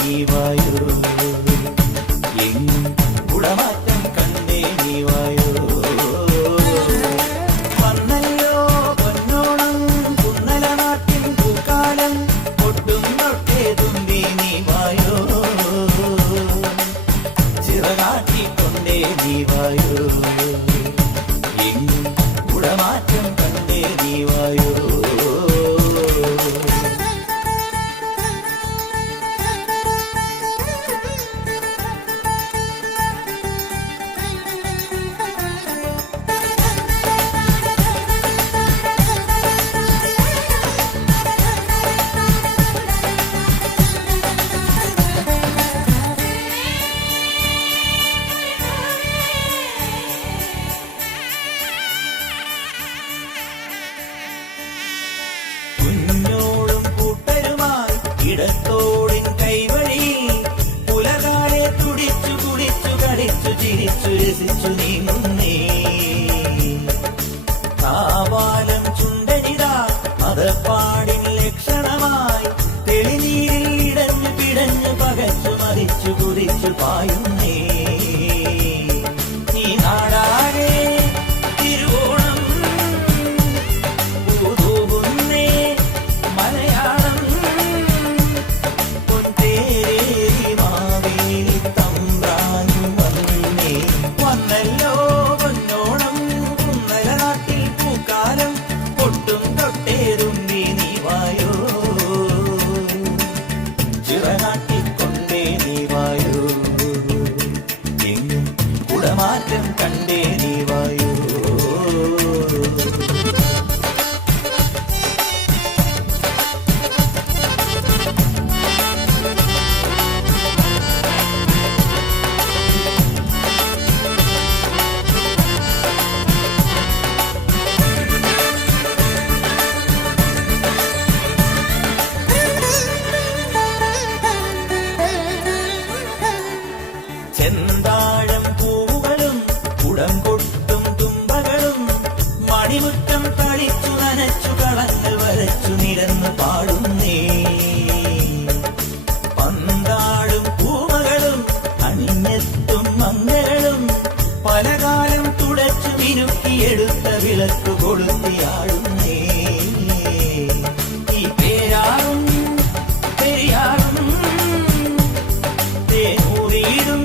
നീ വായോ, എങ്ങും കുടമാറ്റം കണ്ടേ നീ വായോ. വന്നല്ലോ പൊന്നോണം കുന്നല നാട്ടിൻ പൂക്കാലം, പൊട്ടും തൊട്ടേ തുമ്പി നീ വായോ, ചിറകാട്ടിക്കൊണ്ടേ നീ വായോ, എങ്ങും കുടമാറ്റം കണ്ടേ നീ വായോ. ഇടത്തോടിൻ കൈവഴി പുലകാലെ തുടിച്ചു കുടിച്ചു കളിച്ചു ചിരിച്ചു രസിച്ചു നീങ്ങുന്നേ. കാവാലം ചുണ്ടനിതാ മതപ്പാടിൻ ലക്ഷണമായി തെളിനീരിൽ ഇടഞ്ഞു പിടഞ്ഞു പകച്ചു മതിച്ചു കുതിച്ചു പായുന്നേ. ഈ നാടാകെ തിരുവോണം പൂതൂകുന്നേ, മലയാളം വന്നല്ലോ പൊന്നോണം കുന്നല നാട്ടിൽ പൂക്കാലം, പൊട്ടും തൊട്ടേ തുമ്പി നീ വായോ, ചിറകാട്ടിക്കൊണ്ടേ നീ വായോ, എങ്ങും കുടമാറ്റം കണ്ടേ നീ വായോ. ചെന്താഴം പൂവുകളും കുടം കൊട്ടും തുമ്പകളും മണിമുറ്റം കളിച്ചു നനച്ചു കളങ്ങൾ വരച്ചു നിരന്നു പാടുന്നേ. പന്താടും പൂമകളും അണിഞ്ഞെത്തും മംഗളും പലകാലം തുടച്ചു മിനുക്കിയെടുത്ത വിളക്ക് കൊളുത്തിയാടുന്നേ. ഈ പേരാറും പെരിയാറും തേനൂറിയിടും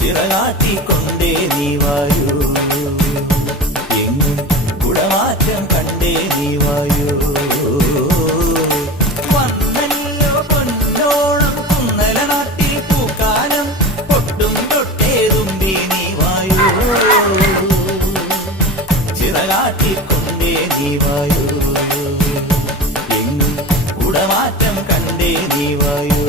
ചിറകാട്ടിക്കൊണ്ടേ നീ വായോ, എങ്ങും കുടമാറ്റം കണ്ടേ നീ വായോ. വന്നല്ലോ പൊന്നോണം കുന്നല നാട്ടിൽ പൂക്കാലം, പൊട്ടും തൊട്ടേ തുമ്പി നീ വായോ, ചിറകാട്ടിക്കൊണ്ടേ നീ വായോ, എങ്ങും കുടമാറ്റം കണ്ടേ നീ വായോ.